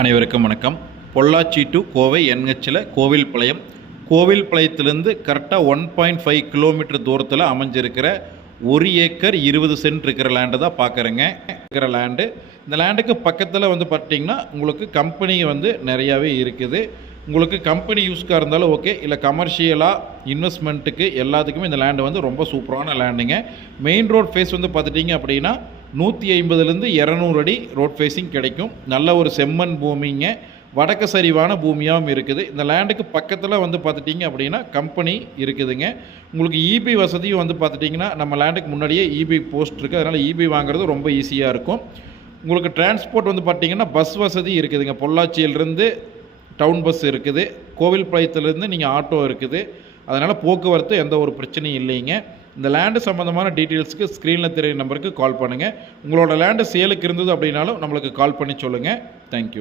அனைவருக்கும் வணக்கம். பொள்ளாச்சி டு கோவை என்ஹெச்சில் கோவில்பாளையம், கோவில்பாளையத்திலேருந்து கரெக்டாக 1.5 கிலோமீட்டர் தூரத்தில் அமைஞ்சிருக்கிற 1 ஏக்கர் 20 சென்ட் இருக்கிற லேண்டு தான் பார்க்குறேங்க. இருக்கிற லேண்டு, இந்த லேண்டுக்கு பக்கத்தில் பார்த்திங்கன்னா உங்களுக்கு கம்பெனி நிறையாவே இருக்குது. உங்களுக்கு கம்பெனி யூஸ்க்காக இருந்தாலும் ஓகே, இல்லை கமர்ஷியலாக இன்வெஸ்ட்மெண்ட்டுக்கு எல்லாத்துக்குமே இந்த லேண்டு ரொம்ப சூப்பரான லேண்டுங்க. மெயின் ரோட் ஃபேஸ் பார்த்துட்டிங்க அப்படின்னா 150லேருந்து 200 அடி ரோட் ஃபேஸிங் கிடைக்கும். நல்ல ஒரு செம்மண் பூமிங்க, வடக்கு சரிவான பூமியாகவும் இருக்குது. இந்த லேண்டுக்கு பக்கத்தில் பார்த்துட்டிங்க அப்படின்னா கம்பெனி இருக்குதுங்க. உங்களுக்கு இபி வசதியும் பார்த்துட்டிங்கன்னா நம்ம லேண்டுக்கு முன்னாடியே இபி போஸ்ட் இருக்குது. அதனால் இபி வாங்குறது ரொம்ப ஈஸியாக இருக்கும். உங்களுக்கு டிரான்ஸ்போர்ட் பார்த்திங்கன்னா பஸ் வசதி இருக்குதுங்க. பொள்ளாச்சியிலிருந்து டவுன் பஸ் இருக்குது, கோவில்பாளையத்திலேருந்து நீங்கள் ஆட்டோ இருக்குது. அதனால் போக்குவரத்து எந்த ஒரு பிரச்சனையும் இல்லைங்க. இந்த லேண்டு சம்மந்தமான டீட்டெயில்ஸுக்கு ஸ்க்ரீனில் தெரியுற நம்பருக்கு கால் பண்ணுங்கள். உங்களோட லேண்டு சேலுக்கு இருந்தது அப்படின்னாலும் நம்மளுக்கு கால் பண்ணி சொல்லுங்கள். தேங்க்யூ.